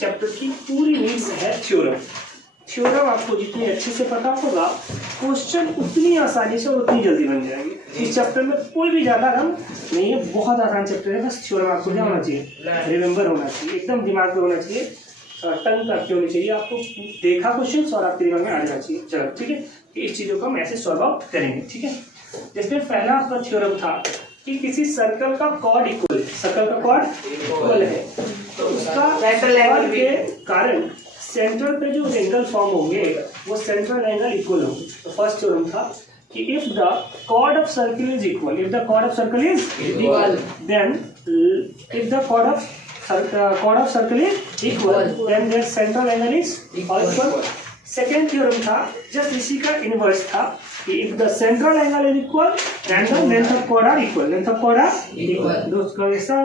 Chapter की पूरी needs है थ्योरम। थ्योरम आपको जितनी अच्छे से पता होगा, क्वेश्चन उतनी आसानी से और उतनी जल्दी बन जाएगी। इस चैप्टर में कोई भी ज़्यादा रम नहीं है, बहुत आसान चैप्टर है। बस थ्योरम आपको क्या होना चाहिए, रिमेंबर होना चाहिए, एकदम दिमाग में होना चाहिए, टंग करके होनी चाहिए। आपको देखा क्वेश्चन और आपके दिमाग में आ जाना चाहिए। चलो ठीक है, इस चीज़ों को हम ऐसे सॉल्व आउट करेंगे। ठीक है, जिसमें पहला आपका थ्योरम था कि किसी सर्कल का कॉर्ड इक्वल है, सर्कल का कॉर्ड इक्वल है तो उसका कॉर्ड के कारण सेंटर पे जो एंगल फॉर्म होंगे वो सेंट्रल एंगल इक्वल होंगे। तो फर्स्ट थ्योरम था कि if the chord of circle is equal, if the chord of circle is equal, then if the chord of circle is equal, then there central angle is equal. Second theorem था just इसी का inverse था कि if the central angle is equal then the length of chord are equal, length of chord are equal. दोस्तों ऐसा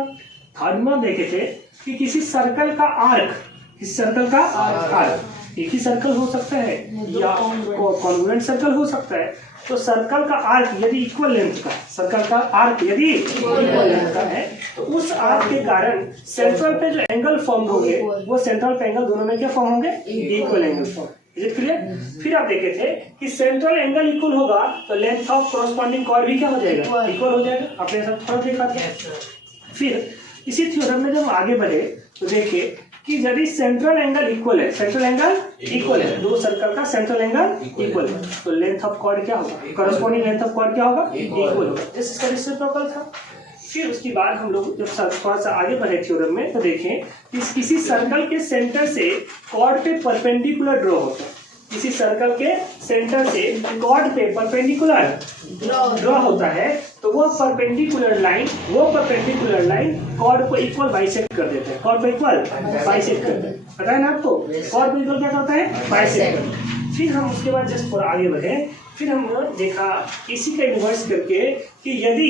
third में देखे थे कि किसी सर्कल का आर्क, किस सर्कल का आर्क, एक ही सर्कल हो सकता है या कॉन्ग्रुएंट सर्कल हो सकता है। तो सर्कल का आर्क यदि इक्वल लेंथ का, सर्कल का आर्क यदि इक्वल लेंथ का है तो उस आर्क के कारण सेंट्रल पे जो एंगल फॉर्म होंगे वो सेंट्रल पे एंगल दोनों में क्या फॉर्म होंगे, equal angle form. Is it clear? फिर आप देखे थे कि सेंट्रल एंगल इक्वल होगा तो लेंथ ऑफ कॉरस्पॉन्डिंग कॉर्ड भी क्या हो जाएगा, इक्वल हो जाएगा। आपने ऐसा थोड़ा देखा था। फिर इसी थ्योरम में जब आगे बढ़े तो देखिए कि यदि सेंट्रल एंगल इक्वल है, सेंट्रल एंगल इक्वल है, दो सर्कल का सेंट्रल एंगल इक्वल है तो लेंथ ऑफ कॉर्ड क्या होगा, कॉरस्पॉन्डिंग लेंथ ऑफ कॉर्ड क्या होगा, इक्वल होगा। इसका रेसिप्रोकल था। फिर उसके बाद हम लोग जब थोड़ा सा आगे बढ़े थ्योरम में तो देखें कि किसी सर्कल के सेंटर से कॉर्ड पे परपेंडिकुलर ड्रॉ होता है, किसी सर्कल के सेंटर से कॉर्ड पे परपेंडिकुलर ड्रॉ होता है तो वो परपेंडिकुलर लाइन कॉर्ड को इक्वल बाइसेक्ट कर देता है, कॉर्ड को इक्वल बाइसेक्ट करता है। पता है ना आपको, कॉर्ड को इक्वल क्या करता है, बाइसेक्ट करता है। फिर हम उसके बाद जस्ट थोड़ा आगे बढ़े, फिर हमने देखा इसी का इन्वर्स करके कि यदि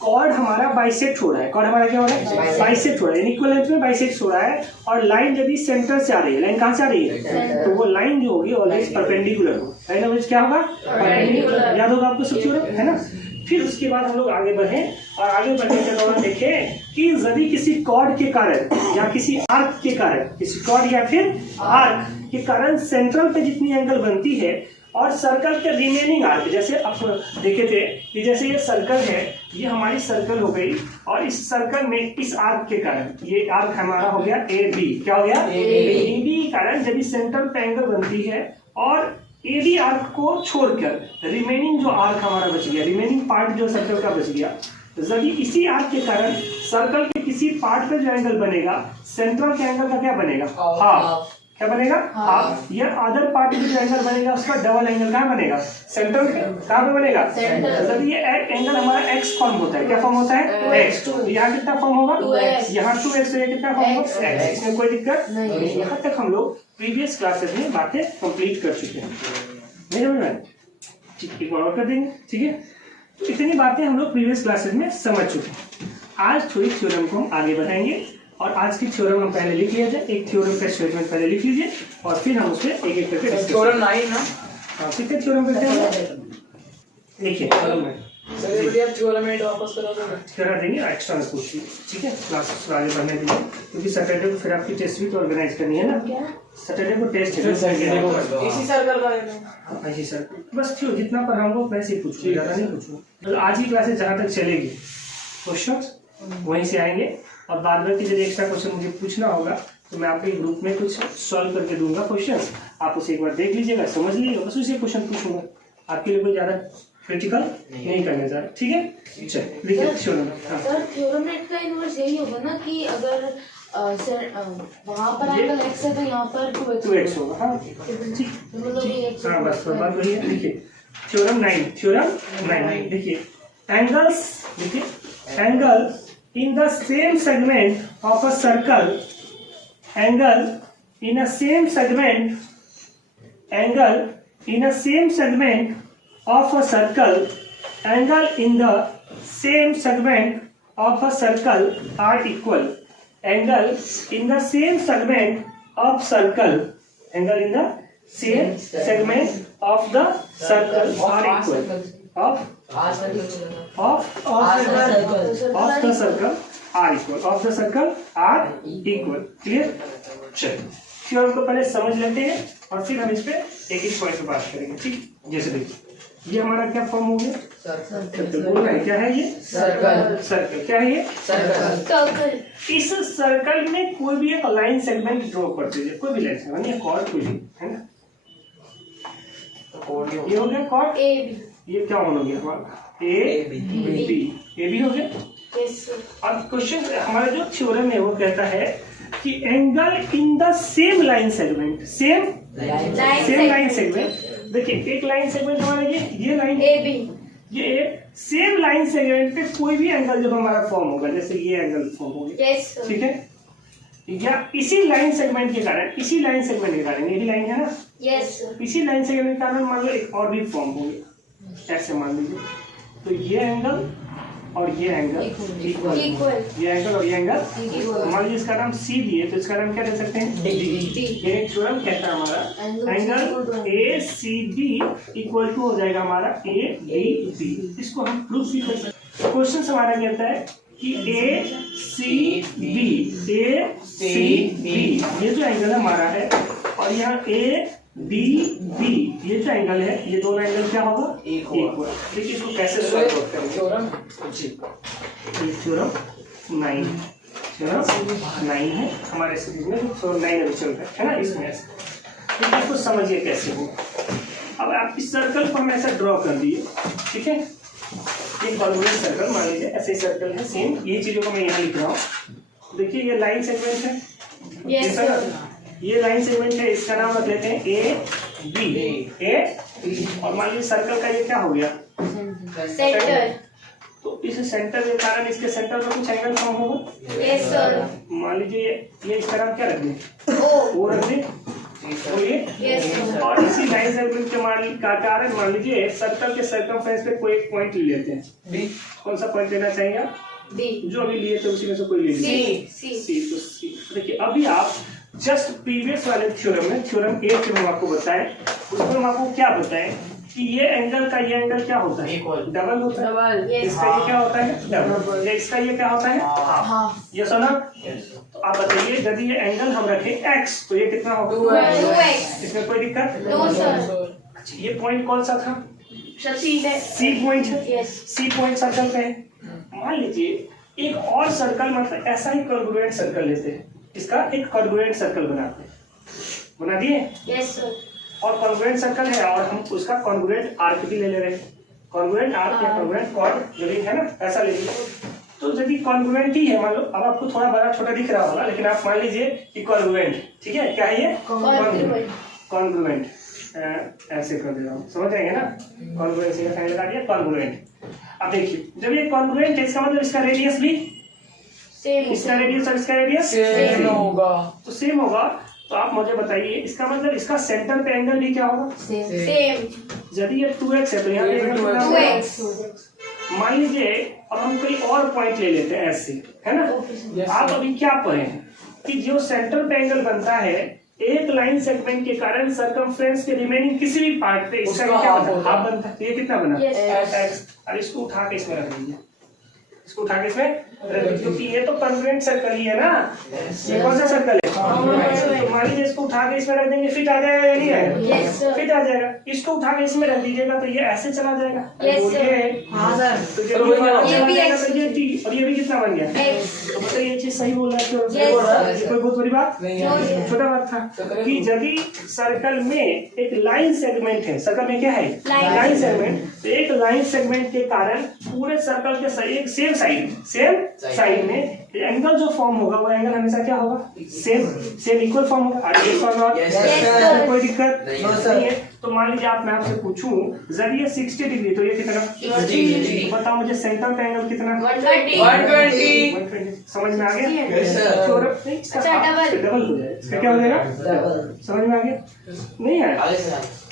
कॉर्ड हमारा बाइसेक्ट हो रहा है, कॉर्ड हमारा क्या हो रहा है, बाइसेक्ट हो रहा है, इक्वल लेंथ में बाइसेक्ट हो रहा है और लाइन यदि सेंटर से आ रही है, लाइन कहाँ से आ रही है, तो वो लाइन जो होगी ऑलवेज परपेंडिकुलर हो, लाइन ऑलवेज क्या होगा, परपेंडिकुलर। याद होगा आपको सब थ्योरम है ना। फिर उसके बाद हम लोग आगे बढ़े और आगे बढ़ने के दौरान देखें कि यदि किसी कॉर्ड के कारण या किसी आर्क के कारण, किसी कॉर्ड या फिर आर्क के कारण सेंट्रल पे जितनी एंगल बनती है और सर्कल के रिमेनिंग आर्क, जैसे आप देखे थे कि जैसे ये सर्कल है, ये हमारी सर्कल हो गई और इस सर्कल में इस आर्क के कारण, ये आर्क हमारा हो गया ए बी, क्या हो गया, ए बी के कारण जब इस सेंटर पे एंगल बनती है और ए बी आर्क को छोड़कर रिमेनिंग जो आर्क हमारा बच गया, रिमेनिंग पार्ट जो सर्कल का बच गया, यदि इसी आर्क के कारण सर्कल के किसी पार्ट पे जो एंगल बनेगा, सेंट्रल के एंगल का क्या बनेगा, हाफ, क्या बनेगा, हाफ। या अदर पार्ट में जो एंगल बनेगा उसका डबल एंगल कहाँ बनेगा, सेंट्रल कहाँ पे बनेगा, जब ये एंगल हमारा एक्स फॉर्म होता है, क्या फॉर्म होता है, एक्स। तो यहाँ कितना फॉर्म होगा, यहाँ 2x, ये कितना फॉर्म होगा, एक्स। इसमें कोई दिक्कत नहीं। यहाँ तक हम लोग प्रीवियस क्लासेस में बातें कंप्लीट कर चुके हैं, नहीं समझ में, एक बार और कर देंगे, ठीक है। तो इतनी बातें हम लोग प्रीवियस क्लासेस में समझ चुके हैं। आज थोड़ी थ्योरम को हम आगे बढ़ाएंगे और आज की थ्योरम हम पहले लिख लिया जाए, एक थ्योरम का स्टेटमेंट पहले लिख लीजिए और फिर हम उसमें एक एक करके थ्योरम 9 ना, हाँ ठीक है, थ्योरम करते हैं, देखिए थ्योरम में थ्योरम 8 वापस करा देंगे, एक्स्ट्रा में पूछिए, ठीक है, क्लास आगे बढ़ने के लिए, क्योंकि सैटरडे को फिर आपकी टेस्ट भी तो ऑर्गेनाइज करनी है ना, सैटरडे को टेस्ट है, इसी सर्कल का है, इसी सर बस थ्योरम जितना पढ़ाऊंगा वैसे ही पूछूंगा, ज़्यादा नहीं पूछूंगा। तो आज की क्लासेस जहाँ तक चलेगी क्वेश्चन वहीं से आएंगे और बाद में यदि एक्स्ट्रा क्वेश्चन मुझे पूछना होगा तो मैं आपके ग्रुप में कुछ सॉल्व करके दूंगा क्वेश्चन, आप उसे एक बार देख लीजिएगा, समझ लीजिएगा, बस उसे क्वेश्चन पूछूंगा, आपके लिए कोई ज़्यादा क्रिटिकल नहीं करने जा रहा, ठीक है। चलिए लिखिए थ्योरम। सर थ्योरम का इन्वर्स यही होगा ना कि अगर वहाँ पर एंगल x है तो यहाँ पर 2x होगा, हाँ ठीक, हाँ बस बात वही है। लिखिए थ्योरम 9 देखिए, एंगल्स, देखिए angle in the same segment of a circle, angle in a same segment of a circle, angle in the same segment of a circle are equal. Angle in the same segment of circle, angle in the same segment of the circle are equal. Of the circle are equal. Clear? चलिए theorem को पहले समझ लेते हैं और फिर हम इस पे एक एक पॉइंट पे बात करेंगे। ठीक, जैसे देखिए ये हमारा क्या फॉर्म हो गया, सर्कल बोल रहे हैं, क्या है ये सर्कल। सर्कल, क्या है ये सर्कल। इस सर्कल में कोई भी एक लाइन सेगमेंट ड्रॉ कर दीजिए, कोई भी लाइन सेगमेंट, ये कॉर्ड कोई भी है ना, ये हो गया कॉर्ड, ए बी, ये क्या होना गया हमारा ए बी, ए बी हो गया। Yes sir. अब क्वेश्चन हमारा जो थ्योरम है वो कहता है कि angle in the same line segment, same line segment, देखिए एक लाइन सेगमेंट हमारा ये लाइन ए बी, ये सेम लाइन सेगमेंट पे कोई भी एंगल जब हमारा फॉर्म होगा, जैसे ये एंगल फॉर्म हो गया, यस सर। ठीक है, या इसी लाइन सेगमेंट के कारण, इसी लाइन सेगमेंट के कारण, यही लाइन है ना, यस सर। इसी लाइन सेगमेंट के कारण मान लो एक और भी फॉर्म हो गया, ऐसे मान लीजिए, तो ये एंगल और ये एंगल इक्वल, ये एंगल और ये एंगल, मान लीजिए इसका नाम सी दिए तो इसका नाम क्या दे सकते हैं, डी। ये थ्योरम कहता है हमारा angle A C B equal to हो जाएगा हमारा ए बी बी। इसको हम प्रूफ भी कर सकते हैं। क्वेश्चन हमारा कहता है कि ए सी बी ये जो एंगल हमारा है और यहाँ ए बी बी ये जो एंगल है, ये दोनों एंगल क्या होगा, इक्वल। देखिए इसको कैसे सॉल्व करेंगे, थ्योरम जी थ्योरम 9, थ्योरम 9 है हमारे सीरीज में, थ्योरम 9 अभी चल रहा है ना इसमें। देखिए इसको समझिए कैसे हो। अब आप इस सर्कल को हम ऐसा ड्रॉ कर दिए, ठीक है, ये कॉन्वेक्स सर्कल मान लीजिए, ऐसे सर्कल है सेम, ये चीजों को मैं यहाँ लिख रहा हूँ। देखिए ये लाइन सेगमेंट है, यस सर। ये लाइन सेगमेंट है, इसका नाम रख लेते हैं ए बी, ए, और मान लीजिए सर्कल का ये क्या हो गया, सेंटर, तो इस सेंटर के कारण इसके सेंटर में कुछ एंगल फॉर्म होगा, यस सर। मान लीजिए ये इसका नाम क्या रख दें, ओ, रख दें, तो ये यस सर। और इसी लाइन सेगमेंट के कारण मान लीजिए सर्कल के सर्कमफ्रेंस पे कोई एक पॉइंट ले लेते हैं, बी, कौन सा पॉइंट लेना चाहिए आप, बी, जो अभी लिए थे उसी में से कोई ले लीजिए, सी, सी, तो सी। देखिए अभी आप जस्ट प्रीवियस वाले थ्योरम में, थ्योरम 8 में आपको बताएं, उसमें हम आपको क्या बताएं कि ये एंगल का ये एंगल क्या होता है, डबल होता है, डबल, इसका ये क्या होता है, डबल, इसका ये क्या होता है, हाँ, ये सुना। तो आप बताइए यदि ये एंगल हम रखें x तो ये कितना होगा, 2x, इसमें कोई दिक्कत, नो सर। अच्छा ये पॉइंट कौन सा था, सी है, सी पॉइंट है, यस, सी पॉइंट सर्कल पे है। मान लीजिए एक और सर्कल, मतलब ऐसा ही कॉन्ग्रुएंट सर्कल लेते हैं, इसका एक कॉन्ग्रुएंट सर्कल बनाते हैं, बना दिए, यस सर। और कॉन्ग्रुएंट सर्कल है और हम उसका कॉन्ग्रुएंट आर्क भी ले ले रहे हैं, कॉन्ग्रुएंट आर्क या कॉन्ग्रुएंट कॉर्ड जो भी है ना, ऐसा ले लीजिए। तो यदि कॉन्ग्रुएंट ही है, मान लो अब आपको थोड़ा बड़ा छोटा दिख रहा होगा, लेकिन आप मान लीजिए कि कॉन्ग्रुएंट, ठीक है, क्या है ये कॉन्ग्रुएंट, ऐसे कर दे रहा हूँ, समझ जाएंगे ना, कॉन्ग्रुएंट से साइन लगा दिया, कॉन्ग्रुएंट। अब देखिए जब ये कॉन्ग्रुएंट है, इसका मतलब इसका रेडियस भी सेम, इसका रेडियस और इसका रेडियस सेम होगा, तो सेम होगा। तो आप मुझे बताइए इसका मतलब इसका सेंटर पे एंगल भी क्या होगा, सेम, यदि ये 2x है तो यहाँ पे एंगल कितना होगा? 2x, मान लीजिए अब हम कोई और पॉइंट ले लेते हैं ऐसे, है ना। आप अभी क्या पढ़े हैं कि जो सेंटर पे एंगल बनता है एक लाइन सेगमेंट के कारण सर्कमफ्रेंस के रिमेनिंग किसी भी पार्ट पे इसका उसका क्या हाफ बनता है, होता है। हाफ बनता है। तो ये कितना बना, Yes. x। अब इसको उठा के इसमें रख दीजिए, इसको उठा के इसमें रख दीजिए, क्योंकि ये तो कॉन्ग्रुएंट सर्कल ही है ना, ये कौन सा सर्कल है, तो मान लीजिए इसको उठा के इसमें रख देंगे, फिट आ जाएगा या नहीं आएगा, Yes, sir. फिट आ जाएगा। इसको उठा के इसमें रख दीजिएगा तो ये ऐसे चला जाएगा, Yes, बोलिए। sir. हाँ सर, तो तो जब वही ये बात चला ये भी जाएगा X. तो ये t और ये भी कितना बन गया, X, तो बताइए ये चीज सही बोल रहा है क्यों, Yes, sir. ये कोई बहुत बड़ी बात नहीं No, है, sir. छोटा बात था कि यदि सर्कल में एक लाइन सेगमेंट है, सर्कल में क्या है, लाइन सेगमेंट, तो एक लाइन सेगमेंट के कारण पूरे सर्कल के एक सेम साइड में एंगल जो फॉर्म होगा वो एंगल हमेशा क्या होगा, सेम इक्वल फॉर्म होगा। Yes, sir. कोई दिक्कत नहीं, sir. नहीं है। तो मान लीजिए आप, मैं आपसे पूछूं यदि ये 60 डिग्री तो ये कितना, 60, तो बताओ मुझे सेंटर का एंगल कितना, 120, 120, 120। समझ में आ गया, Yes, sir. थ्योरम नहीं, इसका अच्छा, half, डबल। डबल हो जाएगा, इसका क्या हो जाएगा, समझ में आ गया, नहीं है। आगे से आगे।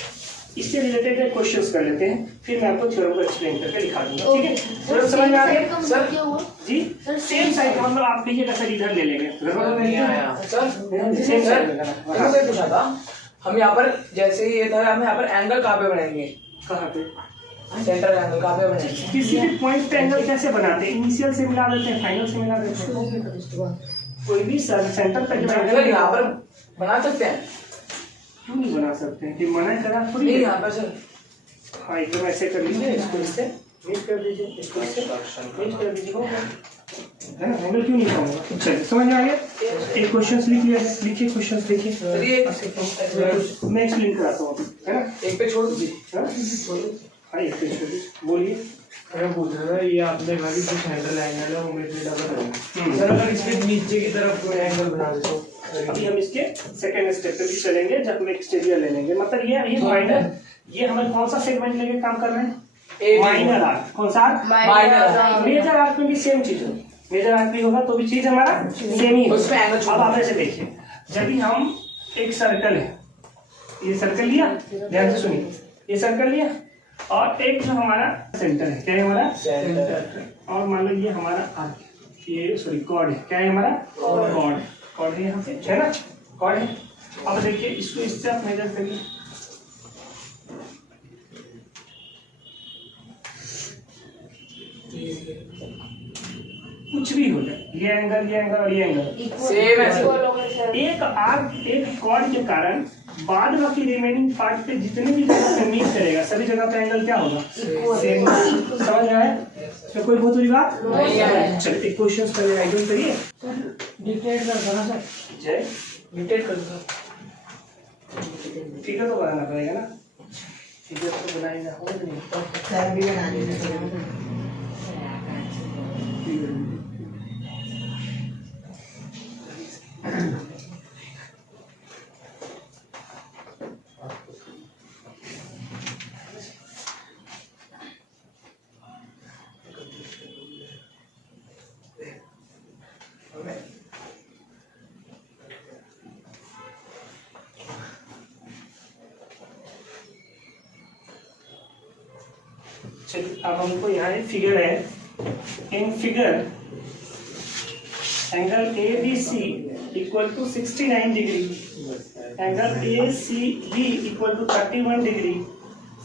इससे रिलेटेड क्वेश्चंस कर लेते हैं, फिर मैं आपको थ्योरम को एक्सप्लेन करके दिखा दूंगा, ठीक है। सर थ्योरम समझ में आ सेम गया का सर, मतलब क्या हुआ? जी सर, सेम साइड का मतलब आप लीजिएगा सर, इधर ले लेंगे, नहीं आया। सर, सेम सर, साइड मैंने कोई पूछा था, हम यहाँ पर जैसे ये था, हम यहाँ पर एंगल कहाँ पे बनाएंगे, कहाँ पे, सेंटर एंगल कहाँ पे बनाएंगे, किसी भी पॉइंट पे एंगल कैसे बनाते हैं, इनिशियल से मिला देते हैं, फाइनल से मिला देते हैं, कोई भी सेंटर पे जो सर एंगल यहाँ पर बना सकते हैं? क्यों नहीं बना सकते हैं? कि मना करा थोड़ी नहीं है। यहाँ पर सर हाँ एकदम ऐसे कर लीजिए, इसको इससे मीट कर दीजिए, इसको इससे मीट कर दीजिए, हो गया है ना। एंगल क्यों नहीं पाऊंगा? चलिए समझ में आ गया। एक क्वेश्चन लिख लिया, लिखिए क्वेश्चन लिखिए। सर ये मैं एक्सप्लेन कराता हूँ अभी, है ना। एक पे छोड़ दीजिए। हाँ हाँ, एक पे छोड़िए, बोलिए। मैं पूछ रहा था ये आपने कहा कि कुछ हैंडल एंगल है वो मेरे लिए डबल है। सर अगर इसके नीचे की तरफ कोई एंगल बना दे तो अभी हम इसके सेकंड स्टेप पे भी चलेंगे, जब हम एक्सटीरियर ले लेंगे। मतलब ये माइनर, ये हमें कौन सा सेगमेंट लेके काम कर रहे हैं? Minor arc. कौन सा आर्क? माइनर। मेजर आर्क में भी सेम चीज है, मेजर आर्क भी होगा तो भी चीज हमारा सेम ही उसमें होगा। angle अब आप ऐसे देखिए, जब भी हम एक सर्कल है, ये सर्कल लिया, ध्यान से सुनिए, ये सर्कल लिया और एक जो हमारा सेंटर है, क्या है हमारा सेंटर, और मान लो ये हमारा आर्क, ये सॉरी कॉर्ड है, क्या है हमारा कॉर्ड, कॉर्ड है यहाँ पे, है ना, कॉर्ड है। अब देखिए इसको इससे आप मेजर करिए, कुछ भी हो जाए, ये एंगल और ये एंगल सेम है। एक आर्क एक कॉर्ड के कारण बाद बाकी रिमेनिंग पार्ट पे जितने भी जगह पे मीट करेगा सभी जगह पे एंगल क्या होगा? सेम। समझ में आया? तो कोई बहुत बड़ी बात नहीं है। चलिए एक क्वेश्चन पहले आइडियल करिए, डिक्टेट कर देना सर। जय डिटेक्ट कर दो। फिगर तो बनाना पड़ेगा ना, फिगर तो बनाएगा हो नहीं सर भी बना देना। चलिए अब हमको यहाँ एक फिगर है, in figure angle A B C equal to 69 degree, angle A C B equal to 31 degree,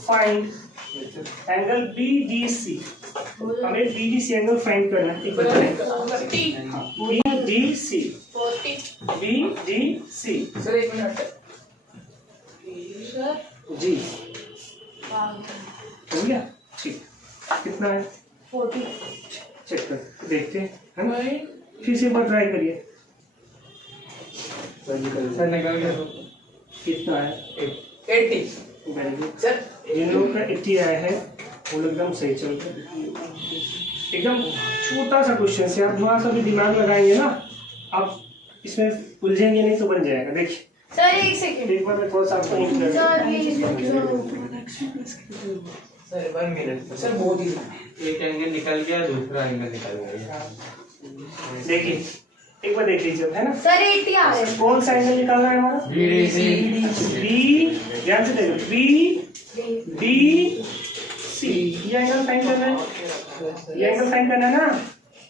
find angle B D C. हमें B D C angle find करना है, B D C, B D C sir एक minute. जी हो गया, ठीक। कितना है? 40। चेक कर देखते हैं, है ना। फिर से एक बार ट्राई करिए, सर निकल गया तो कितना है? 80। Very good. सर जिन लोगों का 80 आया है वो लोग एकदम सही चल रहे हैं। एकदम छोटा सा क्वेश्चन है, आप थोड़ा सा भी दिमाग लगाएंगे ना आप इसमें उलझेंगे नहीं तो बन जाएगा। देखिए सर एक सेकंड एक बार मैं थोड़ा सा आपको hint कर सर 1 मिनट। सर बहुत ही एक एंगल निकल गया दूसरा एंगल निकल गया। देखिए एक बार देख लीजिए, है ना। सर 80 आ रहे हैं। कौन सा एंगल निकालना है हमारा? बी, ध्यान से देखो, बी डी सी, ये एंगल फाइंड करना है, ये एंगल फाइंड करना है ना।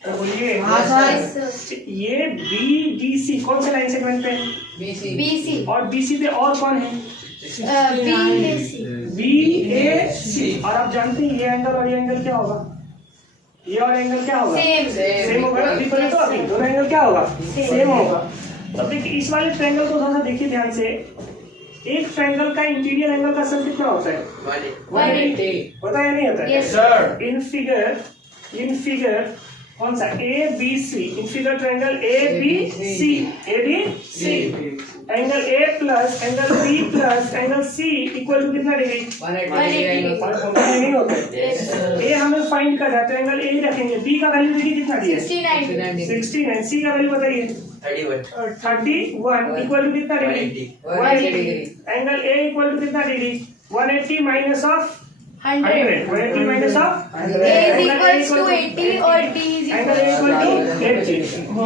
तो बोलिए हाँ सर। ये बी डी सी कौन से लाइन सेगमेंट पे है? BC और बीसी पे और कौन है? BAC बी ए सी। और आप जानते हैं ये एंगल और ये एंगल क्या होगा? ये और एंगल क्या होगा? सेम सेम होगा ना। अभी बोले तो अभी दोनों एंगल क्या होगा? सेम होगा। अब देखिए इस वाले ट्रायंगल को थोड़ा सा देखिए ध्यान से, एक ट्रायंगल का इंटीरियर एंगल का सर कितना होता है? 180 होता है या नहीं होता है? Yes, सर इन फिगर कौन सा? A B C, in figure triangle A B C, A B C, angle A plus angle B plus angle C equal to कितना डिग्री? 180 नहीं होता है। ए हमें फाइंड करना है तो एंगल ए ही रखेंगे। बी का वैल्यू देखिए कितना दिया है? 69। सी का वैल्यू बताइए? 31 इक्वल टू कितना degree? 180। Angle A equal to कितना degree? 180 minus of 100, 180 minus of A is equals to 80 और D is angle A equal to 80।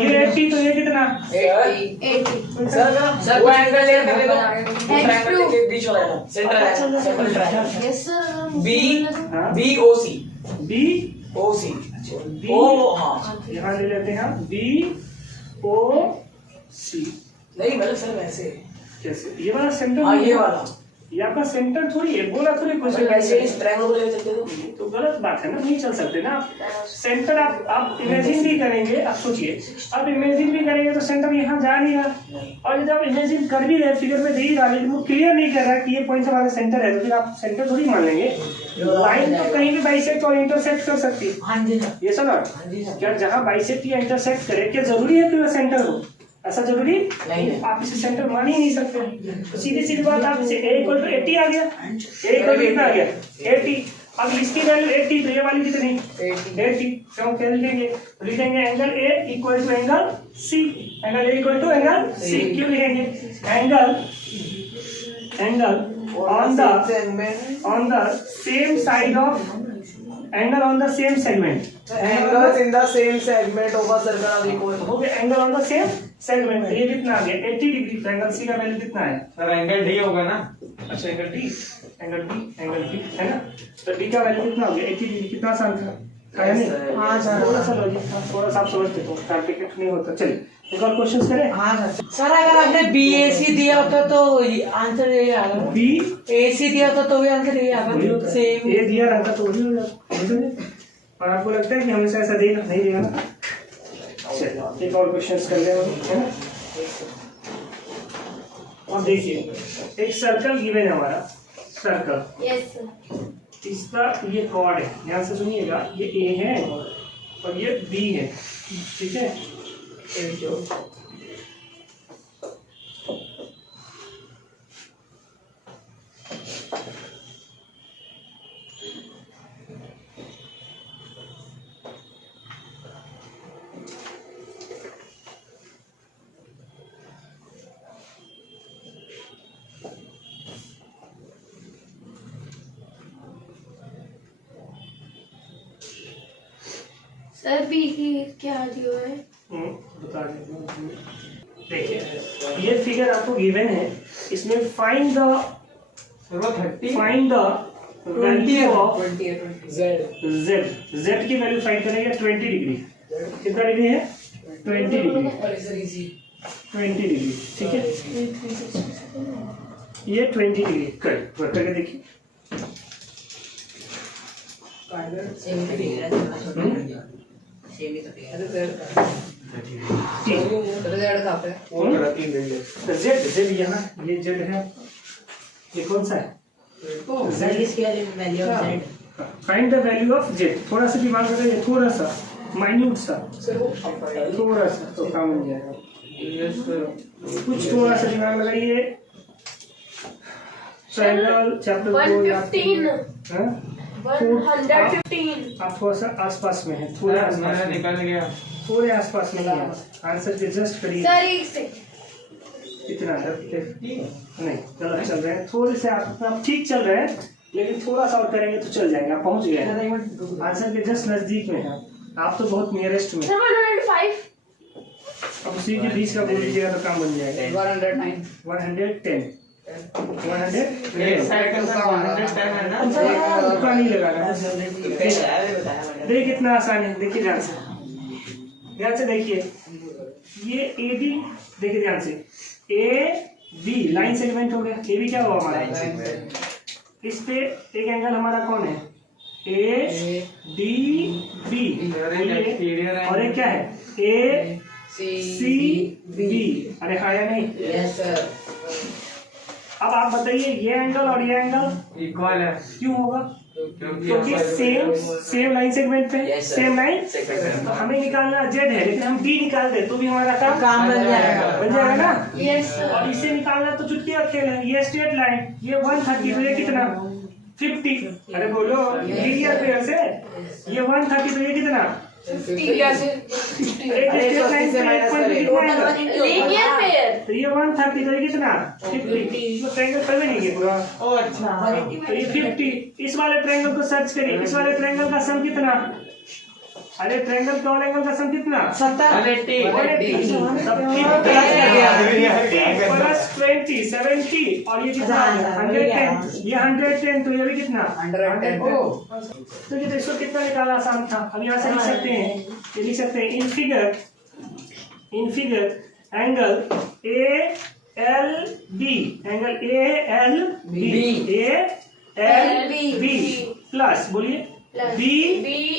ये 80 तो ये कितना? 80। सर वो एंगल ले कर दो। दूसरा एंगल लेके बीच वाला है सेंटर है। Yes sir. B O C B O C B O हाँ यहाँ ले लेते हैं बी ओ सी। नहीं मतलब सर वैसे कैसे? ये वाला सेंटर हाँ ये वाला ये आपका सेंटर थोड़ी है, बोला थोड़ी कुछ मतलब वैसे इस ट्रायंगल को ले सकते हो। तो गलत बात है ना, नहीं चल सकते ना। सेंटर आप इमेजिन भी करेंगे, आप सोचिए आप इमेजिन भी करेंगे तो सेंटर यहाँ जा नहीं रहा, और जब आप इमेजिन कर भी रहे फिगर में दे ही रहा, लेकिन वो क्लियर नहीं कर रहा कि ये पॉइंट हमारा सेंटर है, तो फिर आप सेंटर थोड़ी मान लेंगे। लाइन तो कहीं भी बाइसेक्ट और इंटरसेक्ट कर सकती है। हाँ जी सर। ये सर क्या जहाँ बाइसेक्ट या इंटरसेक्ट करे, क्या जरूरी है कि वो सेंटर हो? ऐसा जरूरी नहीं है। आप इसे सेंटर मान ही नहीं सकते। तो सीधी सीधी बात, आप इसे a = 80 आ गया, a = कितना आ गया 80। अब इसकी वैल्यू 80, तो ये वाली कितनी 80, क्यों क्या लिखेंगे? लिखेंगे angle A = angle C, angle A = angle C। क्यों लिखेंगे? Angle on the same side of angle on the same segment, Angles in the same segment of a circle are equal. हो गया angle on the same segment. ये कितना आ गया 80 degree. तो angle C का value कितना है सर एंगल डी होगा ना? अच्छा एंगल डी है ना। तो डी का वैल्यू कितना हो गया 80 डिग्री। कितना आसान था, है नहीं? हाँ सर। थोड़ा सा लॉजिक था, थोड़ा सा आप समझते तो कॉम्प्लिकेट नहीं होता। चलिए एक और क्वेश्चन करें। हाँ सर। सर अगर आपने BAC दिया होता तो आंसर यही आ रहा। बी AC दिया होता तो भी आंसर यही आ रहा। सेम। ए दिया रहता तो वही हो जाता। और आपको लगता है कि हमेशा ऐसा देगा नहीं देगा ना। चलिए एक और क्वेश्चन कर ले, है ना। अब देखिए एक सर्कल गिवन है हमारा, सर्कल यस सर। इसका ये कॉर्ड है, ध्यान से सुनिएगा। ये ए है और ये बी है, ठीक है। सर बी की क्या दिया है? बता देता हूँ। देखिए ये फिगर आपको गिवन है, इसमें find the value of z की वैल्यू फाइंड करेंगे 20 डिग्री। कितना डिग्री है 20 डिग्री, 20 डिग्री, ठीक है। ये 20 डिग्री करके देखिए। जेड यहाँ, ये जेड है, ये कौन सा है? Find the value of Z. थोड़ा सा दिमाग लगाइए, थोड़ा सा माइन्यूट सा, थोड़ा सा तो काम हो जाएगा। कुछ थोड़ा सा दिमाग लगाइए। ट्रायंगल चैप्टर 115 आप थोड़ा सा आसपास में है, थोड़े आसपास में निकल गया, थोड़े आसपास में है। आंसर के जस्ट करिए। सर एक से कितना नहीं गलत चल रहे हैं, थोड़े से आप ठीक चल रहे हैं, लेकिन थोड़ा सा और करेंगे तो चल जाएंगे। आप पहुंच गए हैं, आंसर के जस्ट नजदीक में है आप, तो बहुत नियरेस्ट में। 105 अब उसी के बीच का बोल दीजिएगा तो काम बन जाएगा। 110 उतना नहीं लगाना। देखिए कितना आसान है, देखिए ध्यान से देखिए। ये ए बी, देखिए ध्यान से, ए बी लाइन सेगमेंट हो गया। ए बी क्या हुआ हमारा, इस पे एक एंगल हमारा कौन है, ए डी बी, और एक क्या है ए सी बी। अरे हाँ या नहीं? Yes sir. अब आप बताइए ये एंगल और ये एंगल इक्वल है, क्यों होगा? क्योंकि सेम लाइन सेगमेंट पे, सेम लाइन। तो हमें निकालना जेड है, लेकिन हम डी निकाल दे तो भी हमारा काम बन जाएगा ना। यस और इसे निकालना तो चुटकी का खेल है। ये स्ट्रेट लाइन, ये 130, तो ये कितना 50। अरे बोलो लीनियर पेयर से, ये 130 तो ये कितना 50 से एक स्ट्रेट लाइन से माइनस करेंगे लीनियर पेयर। तो ये 130 तो ये कितना 50। तो ट्रायंगल कर नहीं है पूरा। ओ अच्छा। तो ये 50। इस वाले ट्रायंगल को सर्च करिए, इस वाले ट्रायंगल का सम कितना? अरे ट्रायंगल का वाला एंगल का सम कितना? 70 प्लस 20 70, और ये कितना 110, ये 110, तो ये भी कितना 110। तो ये देखो कितना निकाला आसान था। अब यहाँ से लिख सकते हैं, ये लिख सकते हैं in figure angle A L B, angle A L B, A L B plus, बोलिए B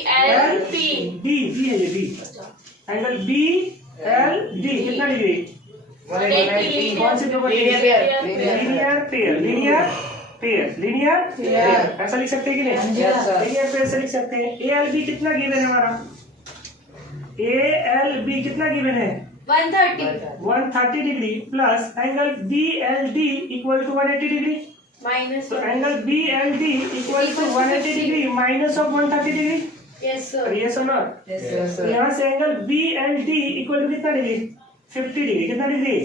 L P, B B है ये B, angle B L D कितना डिग्री? कौन सी property? Linear pair, linear pair, linear pair, ऐसा लिख सकते हैं कि नहीं? लीनियर पेयर से लिख सकते हैं। ए एल बी कितना गिवन है हमारा? ए एल बी कितना गिवन है? 130 degree plus angle B L D equal to 180 degree, minus तो angle B L D equal to 180 degree minus of 130 degree. Yes sir, ये सुनो, यहाँ से angle B L D equal to कितना degree? 50 degree, कितना degree?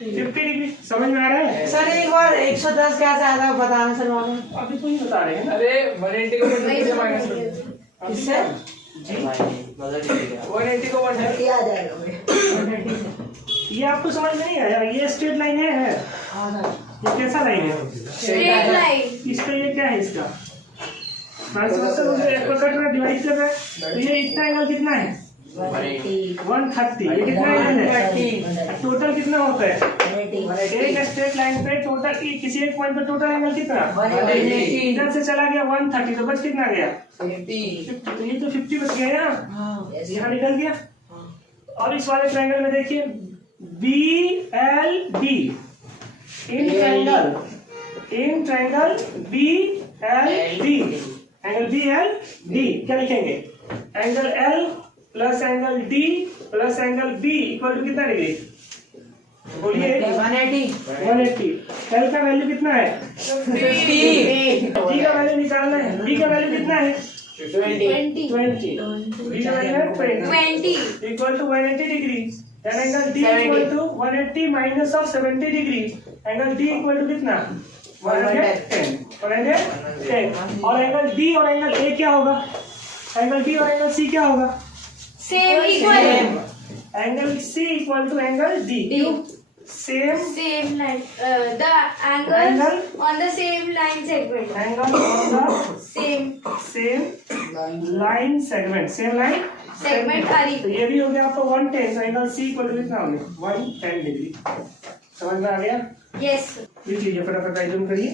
50 degree. समझ में आ रहा है? सर एक बार 110 कैसे आता है बताना सर मालूम? अभी तो ही बता रहे हैं ना। अरे 180 को 180 से माइनस कर किससे? जी 180 को 130 आ जाएगा ये आपको समझ में नहीं आया? ये स्ट्रेट लाइन है, हाँ सर। ये कैसा लाइन है? Straight line. इसका ये क्या है? इसका ट्रांसवर्सल मुझे कट रहा, डिवाइड कर रहा है, तो ये इतना एंगल कितना है? 130। ये कितना एंगल है? टोटल कितना होता है? एक स्ट्रेट लाइन पे टोटल किसी एक पॉइंट पे टोटल एंगल कितना? 180। इधर से चला गया 130, तो बच कितना गया? 50। 50। तो ये तो 50 बच गया ना, यहाँ निकल गया। और इस वाले ट्रायंगल में देखिए B L D, in triangle B L D, angle B L D क्या लिखेंगे? Angle L plus angle D plus angle B equal to कितना डिग्री? बोलिए 180। एल का वैल्यू कितना है? 50। डी का वैल्यू निकालना है। बी का वैल्यू कितना है? 20 बी का वैल्यू है 20 equal to 180 degree. Then angle D equal to 180 minus of 70 degree. Angle D equal to कितना? 110. 110. और एंगल D और एंगल A क्या होगा? एंगल D और एंगल C क्या होगा? Same equal, angle C equal to angle D. Same same line, the angle on the same line segment, angle on the same same line segment. Same line segment आ रही। तो ये भी हो गया आपको 110, तो एंगल C equal to कितना हो गया? 110 डिग्री। समझ में आ गया? यस ये चीजें फटाफट राइट करिए।